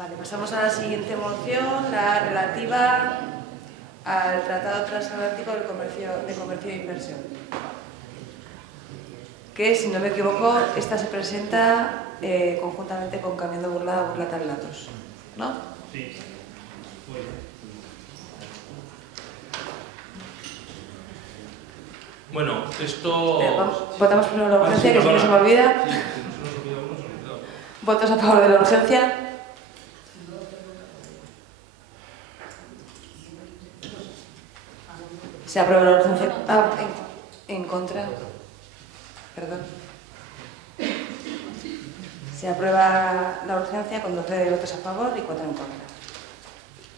Vale, pasamos a la siguiente moción, la relativa al Tratado Transatlántico de Comercio e Inversión. Que, si no me equivoco, esta se presenta conjuntamente con Cambiando Burlada, Burlata Relatos, ¿no? Sí. Bueno, esto... Votamos primero la urgencia, que si no se me olvida. Sí, se nos olvida uno, se nos olvida. ¿Votos a favor de la urgencia? Se aprueba la urgencia. En contra. Perdón. Se aprueba la urgencia con 12 votos a favor y 4 en contra.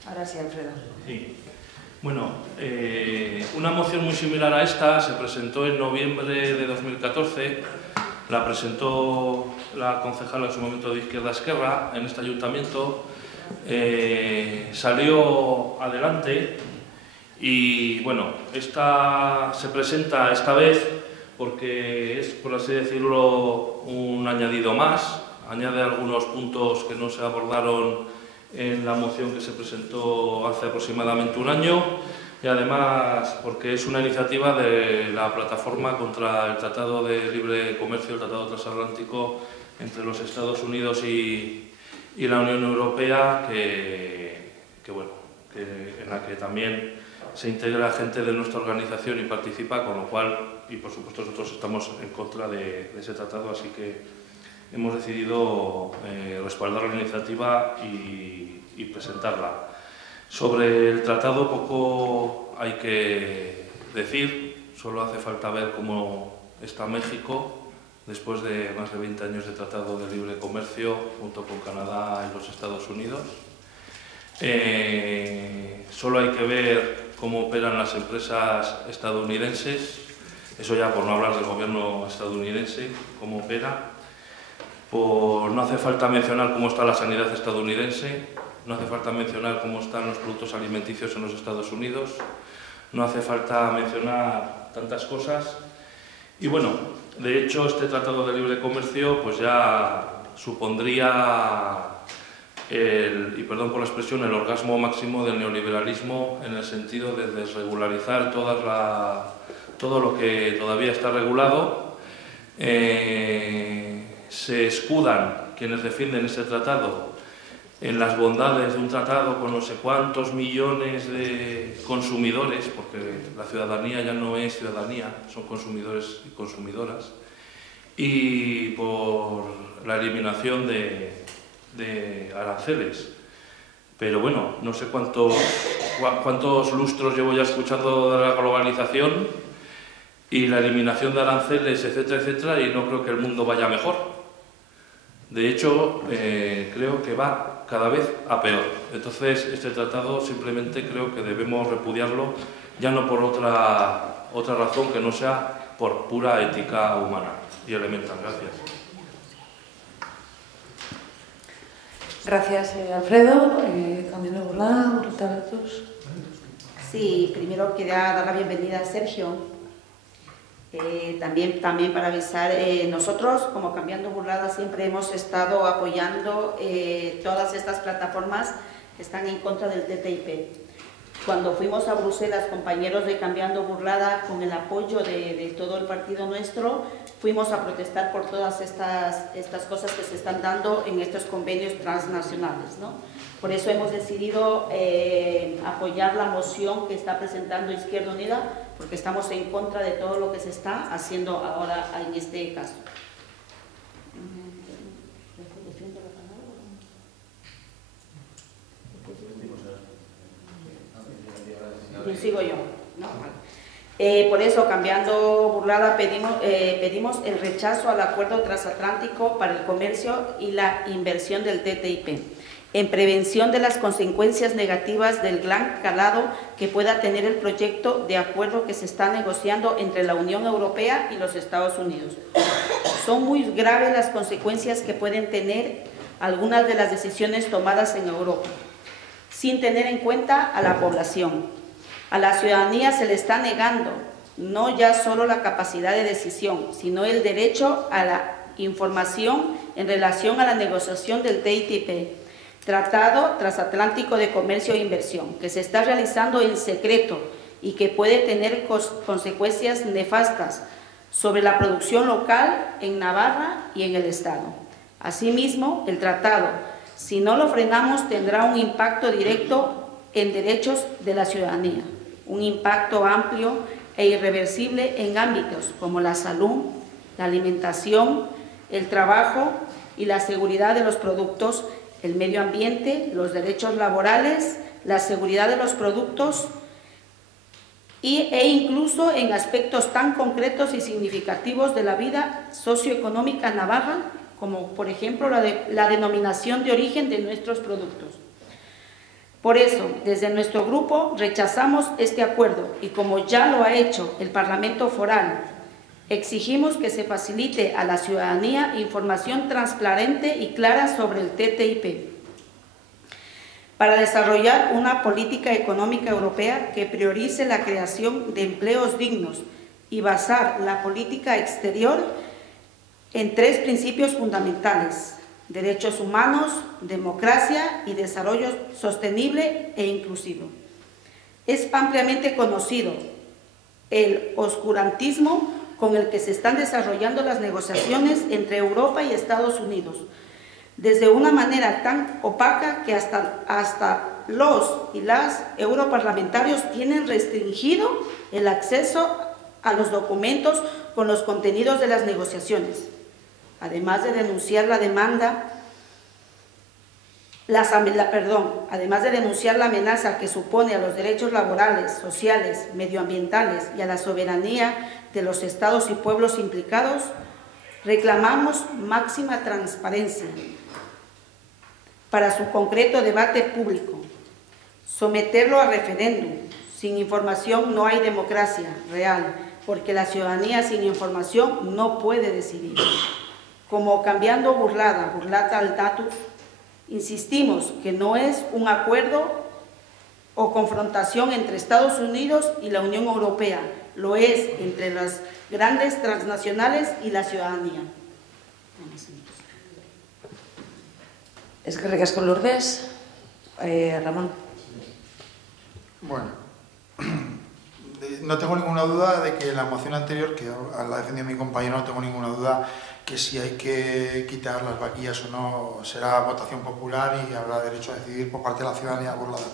Ahora sí, Alfredo. Sí. Bueno, una moción muy similar a esta se presentó en noviembre de 2014. La presentó la concejala en su momento de Izquierda Esquerra en este ayuntamiento. Salió adelante y, bueno, esta se presenta esta vez porque es, por así decirlo, un añadido más. Añade algunos puntos que no se abordaron en la moción que se presentó hace aproximadamente un año y además porque es una iniciativa de la plataforma contra el Tratado de Libre Comercio, el Tratado Transatlántico entre los Estados Unidos y la Unión Europea, en la que también se integra gente de nuestra organización y participa, con lo cual, y por supuesto nosotros estamos en contra de ese tratado, así que hemos decidido respaldar la iniciativa y presentarla. Sobre el tratado poco hay que decir, solo hace falta ver cómo está México después de más de 20 años de tratado de libre comercio junto con Canadá y los Estados Unidos. Solo hay que ver cómo operan las empresas estadounidenses, eso ya por no hablar del gobierno estadounidense, cómo opera. No hace falta mencionar cómo está la sanidad estadounidense, no hace falta mencionar cómo están los productos alimenticios en los Estados Unidos, no hace falta mencionar tantas cosas. Y bueno, de hecho este Tratado de Libre Comercio pues ya supondría, y perdón por la expresión, el orgasmo máximo del neoliberalismo en el sentido de desregularizar todo lo que todavía está regulado. Se escudan quienes defienden este tratado en las bondades de un tratado con no sé cuántos millones de consumidores, porque la ciudadanía ya no es ciudadanía, son consumidores y consumidoras, y por la eliminación de aranceles. Pero bueno, no sé cuántos lustros llevo ya escuchando de la globalización y la eliminación de aranceles, etcétera, etcétera, y no creo que el mundo vaya mejor. De hecho, creo que va cada vez a peor. Entonces, este tratado simplemente creo que debemos repudiarlo, ya no por otra razón que no sea por pura ética humana y elemental. Gracias. Gracias, Alfredo. Cambiando Burlada, Burlata Relatos. Sí, primero quería dar la bienvenida a Sergio. También para avisar, nosotros como Cambiando Burlada siempre hemos estado apoyando todas estas plataformas que están en contra del TTIP. Cuando fuimos a Bruselas, compañeros de Cambiando Burlada, con el apoyo de todo el partido nuestro, fuimos a protestar por todas estas cosas que se están dando en estos convenios transnacionales, ¿no? Por eso hemos decidido apoyar la moción que está presentando Izquierda Unida, porque estamos en contra de todo lo que se está haciendo ahora en este caso. Sigo yo. No, vale. Por eso, Cambiando Burlada, pedimos el rechazo al acuerdo transatlántico para el comercio y la inversión del TTIP, en prevención de las consecuencias negativas del gran calado que pueda tener el proyecto de acuerdo que se está negociando entre la Unión Europea y los Estados Unidos. Son muy graves las consecuencias que pueden tener algunas de las decisiones tomadas en Europa, sin tener en cuenta a la población. A la ciudadanía se le está negando no ya solo la capacidad de decisión, sino el derecho a la información en relación a la negociación del TTIP. Tratado Transatlántico de Comercio e Inversión, que se está realizando en secreto y que puede tener consecuencias nefastas sobre la producción local en Navarra y en el Estado. Asimismo, el tratado, si no lo frenamos, tendrá un impacto directo en derechos de la ciudadanía, un impacto amplio e irreversible en ámbitos como la salud, la alimentación, el trabajo y la seguridad de los productos, el medio ambiente, los derechos laborales, la seguridad de los productos e incluso en aspectos tan concretos y significativos de la vida socioeconómica navarra, como por ejemplo la denominación de origen de nuestros productos. Por eso, desde nuestro grupo rechazamos este acuerdo y como ya lo ha hecho el Parlamento Foral, exigimos que se facilite a la ciudadanía información transparente y clara sobre el TTIP para desarrollar una política económica europea que priorice la creación de empleos dignos y basar la política exterior en 3 principios fundamentales: derechos humanos, democracia y desarrollo sostenible e inclusivo. Es ampliamente conocido el oscurantismo con el que se están desarrollando las negociaciones entre Europa y Estados Unidos, desde una manera tan opaca que hasta los y las europarlamentarios tienen restringido el acceso a los documentos con los contenidos de las negociaciones. Además de denunciar la amenaza que supone a los derechos laborales, sociales, medioambientales y a la soberanía de los estados y pueblos implicados, reclamamos máxima transparencia para su concreto debate público, someterlo a referéndum. Sin información no hay democracia real, porque la ciudadanía sin información no puede decidir. Como cambiando burlata al datus, insistimos que no es un acuerdo o confrontación entre Estados Unidos y la Unión Europea, lo es entre las grandes transnacionales y la ciudadanía. Eskerrik asko, Lourdes. Ramón. Bueno, no tengo ninguna duda de que la moción anterior, que la defendió mi compañero, no tengo ninguna duda que si hay que quitar las vaquillas o no, será votación popular y habrá derecho a decidir por parte de la ciudadanía burlada.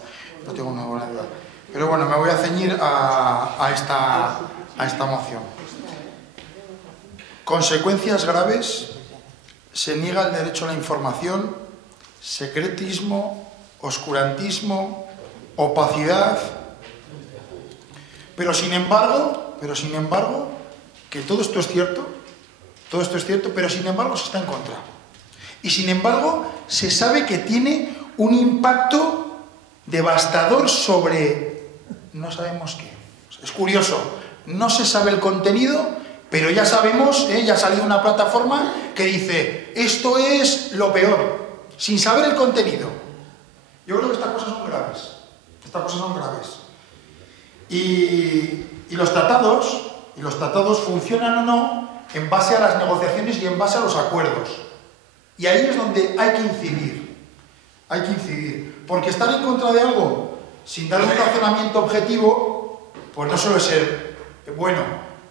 No tengo ninguna duda. Pero bueno, me voy a ceñir a esta moción. Consecuencias graves: se niega el derecho a la información, secretismo, oscurantismo, opacidad. Pero sin embargo, que todo esto es cierto, pero sin embargo se está en contra. Y sin embargo se sabe que tiene un impacto devastador sobre no sabemos qué. Es curioso, no se sabe el contenido, pero ya sabemos, ya ha salido una plataforma que dice esto es lo peor, sin saber el contenido. Yo creo que estas cosas son graves. Y los tratados funcionan o no en base a las negociaciones y en base a los acuerdos. Y ahí es donde hay que incidir. Porque estar en contra de algo sin dar un razonamiento objetivo, pues no suele ser bueno,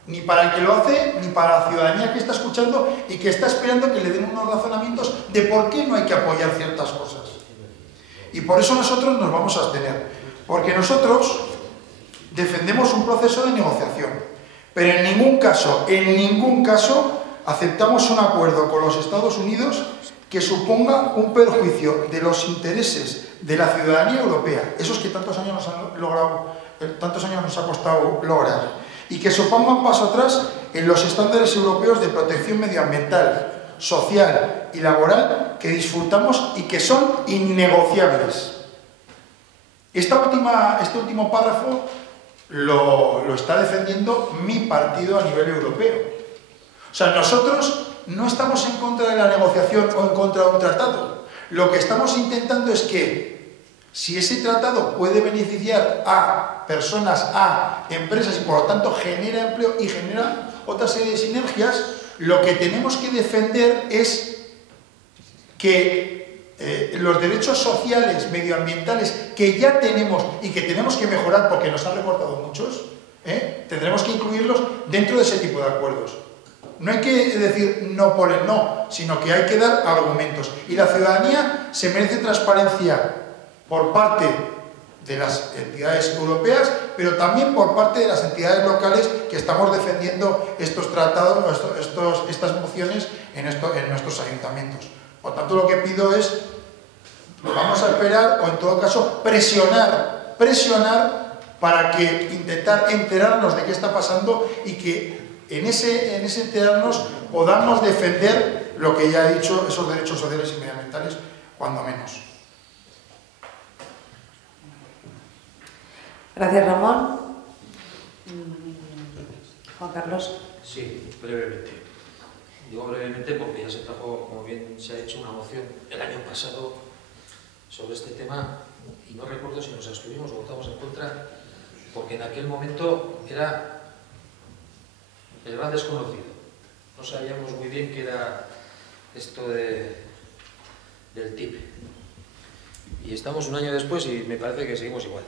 ni para el que lo hace, ni para la ciudadanía que está escuchando y que está esperando que le den unos razonamientos de por qué no hay que apoyar ciertas cosas. Y por eso nosotros nos vamos a abstener. Porque nosotros defendemos un proceso de negociación, pero en ningún caso aceptamos un acuerdo con los Estados Unidos que suponga un perjuicio de los intereses de la ciudadanía europea, esos que tantos años nos ha costado lograr, y que suponga un paso atrás en los estándares europeos de protección medioambiental, social y laboral que disfrutamos y que son innegociables. Este último párrafo lo está defendiendo mi partido a nivel europeo. O sea, nosotros no estamos en contra de la negociación o en contra de un tratado. Lo que estamos intentando es que, si ese tratado puede beneficiar a personas, a empresas y por lo tanto genera empleo y genera otra serie de sinergias, lo que tenemos que defender es que los derechos sociales, medioambientales que ya tenemos y que tenemos que mejorar porque nos han recortado muchos, tendremos que incluirlos dentro de ese tipo de acuerdos. No hay que decir no por el no, sino que hay que dar argumentos. Y la ciudadanía se merece transparencia por parte de las entidades europeas, pero también por parte de las entidades locales que estamos defendiendo estos tratados, estas mociones en nuestros ayuntamientos. Por tanto, lo que pido es, vamos a esperar, o en todo caso, presionar para que intentar enterarnos de qué está pasando y que en ese enterarnos podamos defender lo que ya he dicho, esos derechos sociales y medioambientales, cuando menos. Gracias, Ramón. Juan Carlos. Sí, brevemente. Digo brevemente porque ya se trajo, como bien se ha hecho, una moción el año pasado sobre este tema y no recuerdo si nos abstuvimos o votamos en contra, porque en aquel momento era el gran desconocido. No sabíamos muy bien qué era esto del TIP. Y estamos un año después y me parece que seguimos igual.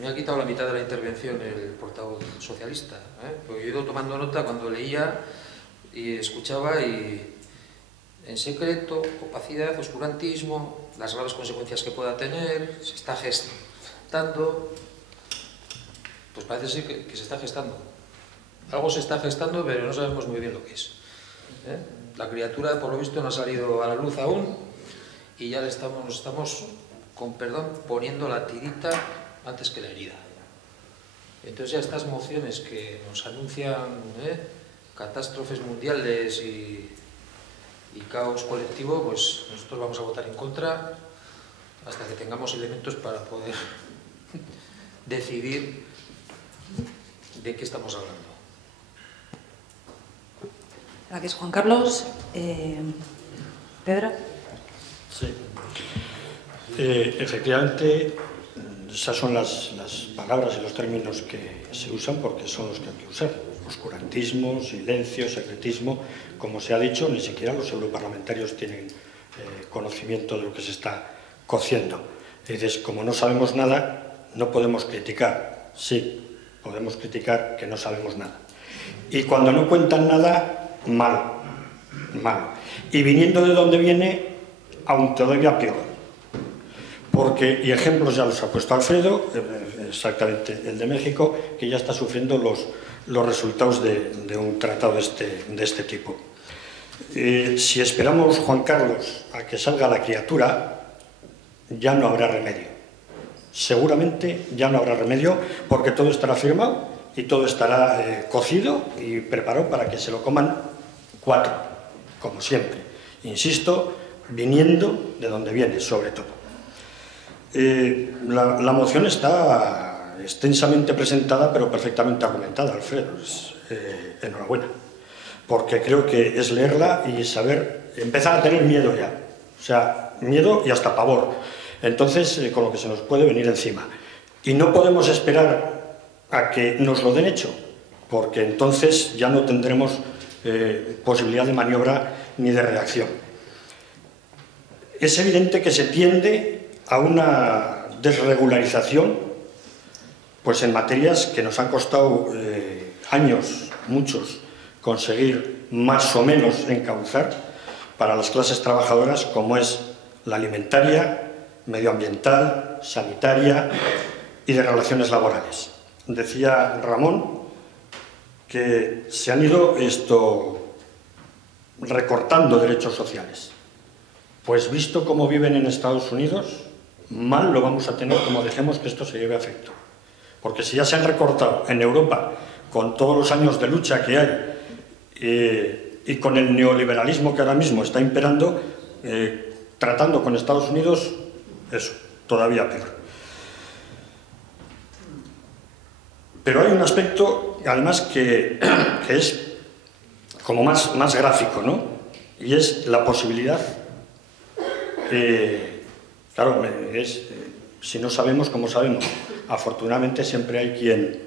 Me ha quitado la mitad de la intervención el portavoz socialista, porque yo he ido tomando nota cuando leía y escuchaba y en secreto, opacidad, oscurantismo, las graves consecuencias que pueda tener, se está gestando, pues parece ser que se está gestando. Algo se está gestando, pero no sabemos muy bien lo que es. La criatura, por lo visto, no ha salido a la luz aún y ya nos estamos, con perdón, poniendo la tirita antes que la herida. Entonces ya estas mociones que nos anuncian catástrofes mundiales y caos colectivo, pues nosotros vamos a votar en contra hasta que tengamos elementos para poder decidir de qué estamos hablando. Gracias, Juan Carlos. Pedro. Sí. Efectivamente, esas son las palabras y los términos que se usan porque son los que hay que usar. Oscurantismo, silencio, secretismo. Como se ha dicho, ni siquiera los europarlamentarios tienen conocimiento de lo que se está cociendo. Entonces, como no sabemos nada, no podemos criticar. Sí, podemos criticar que no sabemos nada. Y cuando no cuentan nada, mal. Y viniendo de donde viene, aún todavía peor. Porque, y ejemplos ya los ha puesto Alfredo, exactamente el de México, que ya está sufriendo los resultados de un tratado de este tipo. Si esperamos, Juan Carlos, a que salga la criatura, ya no habrá remedio. Seguramente ya no habrá remedio porque todo estará firmado y todo estará cocido y preparado para que se lo coman 4, como siempre. Insisto, viniendo de donde viene, sobre todo. La moción está extensamente presentada, pero perfectamente argumentada, Alfredo. Enhorabuena. Porque creo que es leerla y saber, empezar a tener miedo ya. O sea, miedo y hasta pavor. Entonces, con lo que se nos puede venir encima. Y no podemos esperar a que nos lo den hecho, porque entonces ya no tendremos posibilidad de maniobra ni de reacción. Es evidente que se tiende a una desregularización, pues en materias que nos han costado años, muchos, conseguir más o menos encauzar para las clases trabajadoras, como es la alimentaria, medioambiental, sanitaria y de relaciones laborales. Decía Ramón que se han ido recortando derechos sociales. Pues visto cómo viven en Estados Unidos, mal lo vamos a tener como dejemos que esto se lleve a efecto. Porque si ya se han recortado en Europa, con todos los años de lucha que hay, y con el neoliberalismo que ahora mismo está imperando, tratando con Estados Unidos, eso, todavía peor. Pero hay un aspecto, además, que es como más gráfico, ¿no? Y es la posibilidad, claro, si no sabemos, ¿cómo sabemos? Afortunadamente siempre hay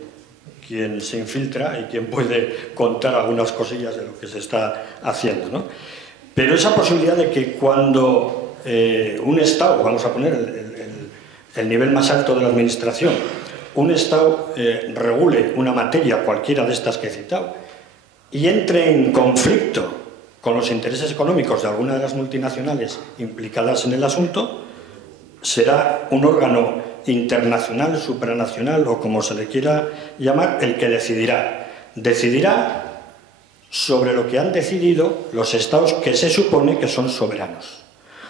quien se infiltra y quien puede contar algunas cosillas de lo que se está haciendo, ¿no? Pero esa posibilidad de que cuando un Estado, vamos a poner el nivel más alto de la Administración, un Estado regule una materia, cualquiera de estas que he citado, y entre en conflicto con los intereses económicos de alguna de las multinacionales implicadas en el asunto, será un órgano internacional, supranacional o como se le quiera llamar, el que decidirá. Decidirá sobre lo que han decidido los estados que se supone que son soberanos.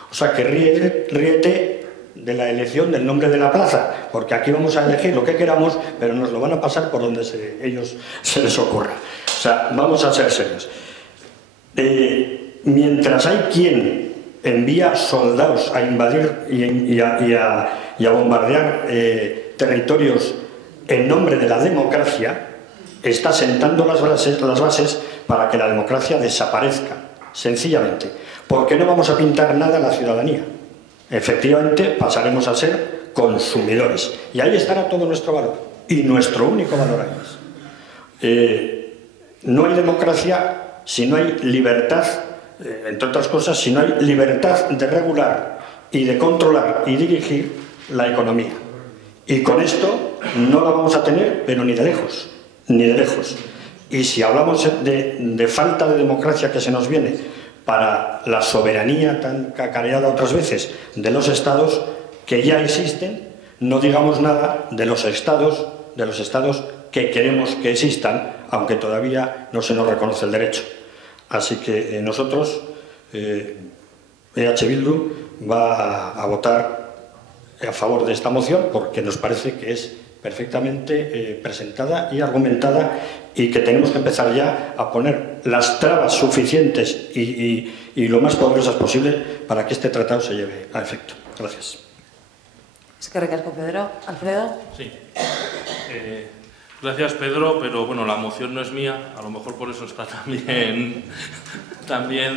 O sea, que ríete de la elección del nombre de la plaza, porque aquí vamos a elegir lo que queramos, pero nos lo van a pasar por donde ellos se les ocurra. O sea, vamos a ser serios. Mientras hay quien envía soldados a invadir y a bombardear territorios en nombre de la democracia, está sentando las bases para que la democracia desaparezca, sencillamente. Porque no vamos a pintar nada a la ciudadanía. Efectivamente, pasaremos a ser consumidores. Y ahí estará todo nuestro valor. Y nuestro único valor ahí es. No hay democracia si no hay libertad, entre otras cosas, si no hay libertad de regular y de controlar y dirigir la economía. Y con esto no la vamos a tener, pero ni de lejos, ni de lejos. Y si hablamos de falta de democracia que se nos viene para la soberanía tan cacareada otras veces de los estados que ya existen, no digamos nada de los estados que queremos que existan, aunque todavía no se nos reconoce el derecho. Así que nosotros, EH Bildu, va a votar a favor de esta moción porque nos parece que es perfectamente presentada y argumentada y que tenemos que empezar ya a poner las trabas suficientes y lo más poderosas posible para que este tratado se lleve a efecto. Gracias. Es que recasco, Pedro. ¿Alfredo? Sí. Gracias, Pedro, pero bueno, la moción no es mía, a lo mejor por eso está también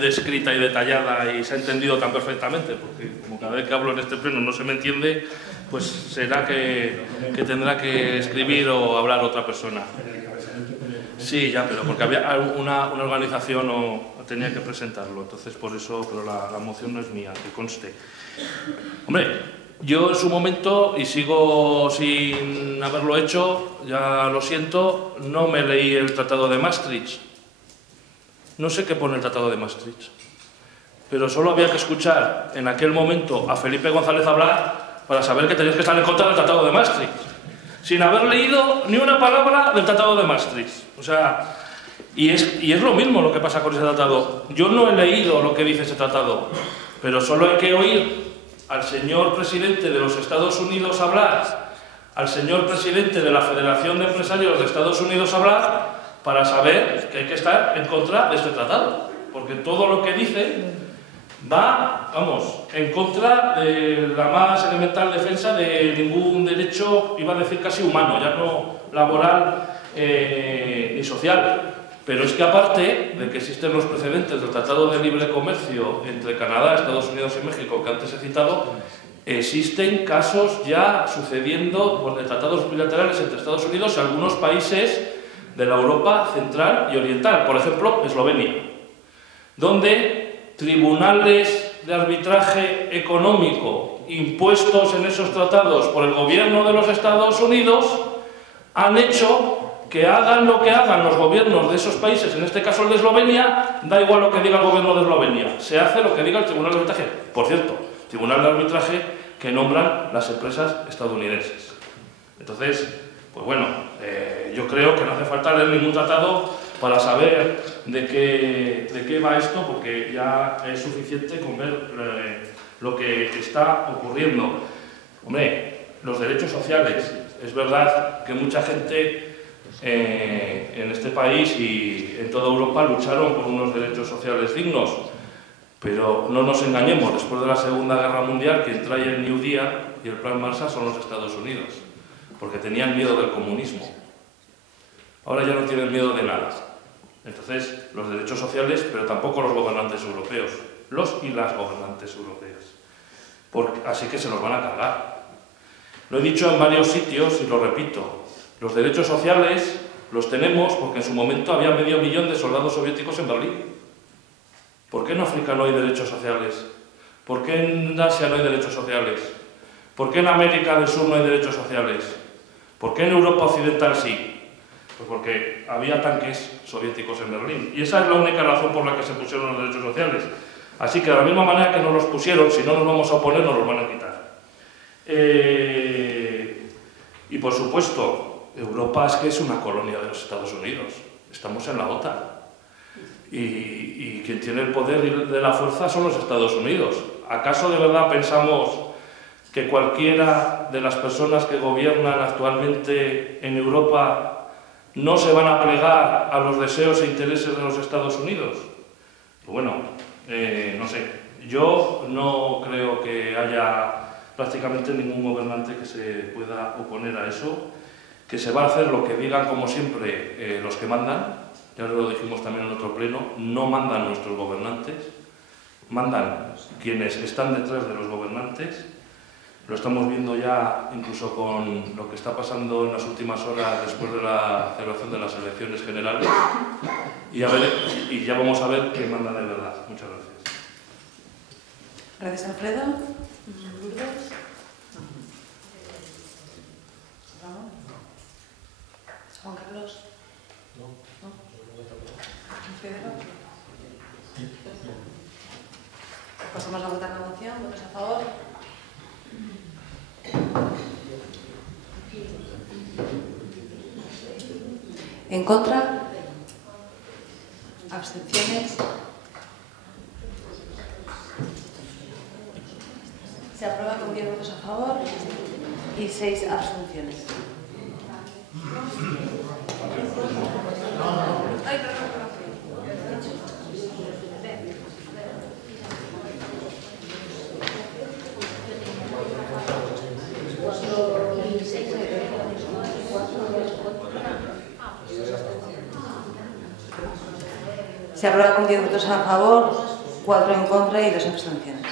descrita y detallada y se ha entendido tan perfectamente, porque como cada vez que hablo en este pleno no se me entiende, pues será que tendrá que escribir o hablar otra persona. Sí, ya, pero porque había una organización o tenía que presentarlo, entonces por eso, pero la moción no es mía, que conste. Hombre, yo en su momento, y sigo sin haberlo hecho, ya lo siento, no me leí el Tratado de Maastricht. No sé qué pone el Tratado de Maastricht, pero solo había que escuchar en aquel momento a Felipe González hablar para saber que tenías que estar en contra del Tratado de Maastricht, sin haber leído ni una palabra del Tratado de Maastricht. O sea, y es lo mismo lo que pasa con ese tratado. Yo no he leído lo que dice ese tratado, pero solo hay que oír al señor presidente de los Estados Unidos hablar, al señor presidente de la Federación de Empresarios de Estados Unidos hablar, para saber que hay que estar en contra de este tratado, porque todo lo que dice va, vamos, en contra de la más elemental defensa de ningún derecho, iba a decir casi humano, ya no laboral ni social. Pero es que aparte de que existen los precedentes del Tratado de Libre Comercio entre Canadá, Estados Unidos y México, que antes he citado, existen casos ya sucediendo de tratados bilaterales entre Estados Unidos y algunos países de la Europa central y oriental, por ejemplo, Eslovenia, donde tribunales de arbitraje económico impuestos en esos tratados por el gobierno de los Estados Unidos han hecho que hagan lo que hagan los gobiernos de esos países, en este caso el de Eslovenia, da igual lo que diga el gobierno de Eslovenia, se hace lo que diga el Tribunal de Arbitraje. Por cierto, Tribunal de Arbitraje que nombran las empresas estadounidenses. Entonces, pues bueno, yo creo que no hace falta leer ningún tratado para saber de qué va esto, porque ya es suficiente con ver lo que está ocurriendo. Hombre, los derechos sociales, es verdad que mucha gente en este país y en toda Europa lucharon por unos derechos sociales dignos, pero no nos engañemos, después de la Segunda Guerra Mundial quien trae el New Deal y el Plan Marshall son los Estados Unidos, porque tenían miedo del comunismo. Ahora ya no tienen miedo de nada. Entonces, los derechos sociales, pero tampoco los gobernantes europeos, los y las gobernantes europeas. Así que se los van a cargar. Lo he dicho en varios sitios y lo repito. Los derechos sociales los tenemos porque en su momento había 500.000 de soldados soviéticos en Berlín. ¿Por qué en África no hay derechos sociales? ¿Por qué en Asia no hay derechos sociales? ¿Por qué en América del Sur no hay derechos sociales? ¿Por qué en Europa Occidental sí? Pues porque había tanques soviéticos en Berlín. Y esa es la única razón por la que se pusieron los derechos sociales. Así que de la misma manera que nos los pusieron, si no nos vamos a oponer, nos los van a quitar. Y por supuesto, Europa es que es una colonia de los Estados Unidos. Estamos en la OTAN. Y quien tiene el poder de la fuerza son los Estados Unidos. ¿Acaso de verdad pensamos que cualquiera de las personas que gobiernan actualmente en Europa no se van a plegar a los deseos e intereses de los Estados Unidos? Pues bueno, no sé. Yo no creo que haya prácticamente ningún gobernante que se pueda oponer a eso, que se va a hacer lo que digan, como siempre, los que mandan. Ya lo dijimos también en otro pleno, no mandan nuestros gobernantes, mandan quienes están detrás de los gobernantes. Lo estamos viendo ya incluso con lo que está pasando en las últimas horas después de la celebración de las elecciones generales. Y ya vamos a ver quién manda de verdad. Muchas gracias. Gracias, Alfredo. Lourdes. Ramón. Juan Carlos. No. Pedro. Pasamos a votar la moción. ¿Votos a favor? ¿En contra? ¿Abstenciones? Se aprueba con 10 votos a favor y 6 abstenciones. Se aprueba con 10 votos a favor, 4 en contra y 2 abstenciones.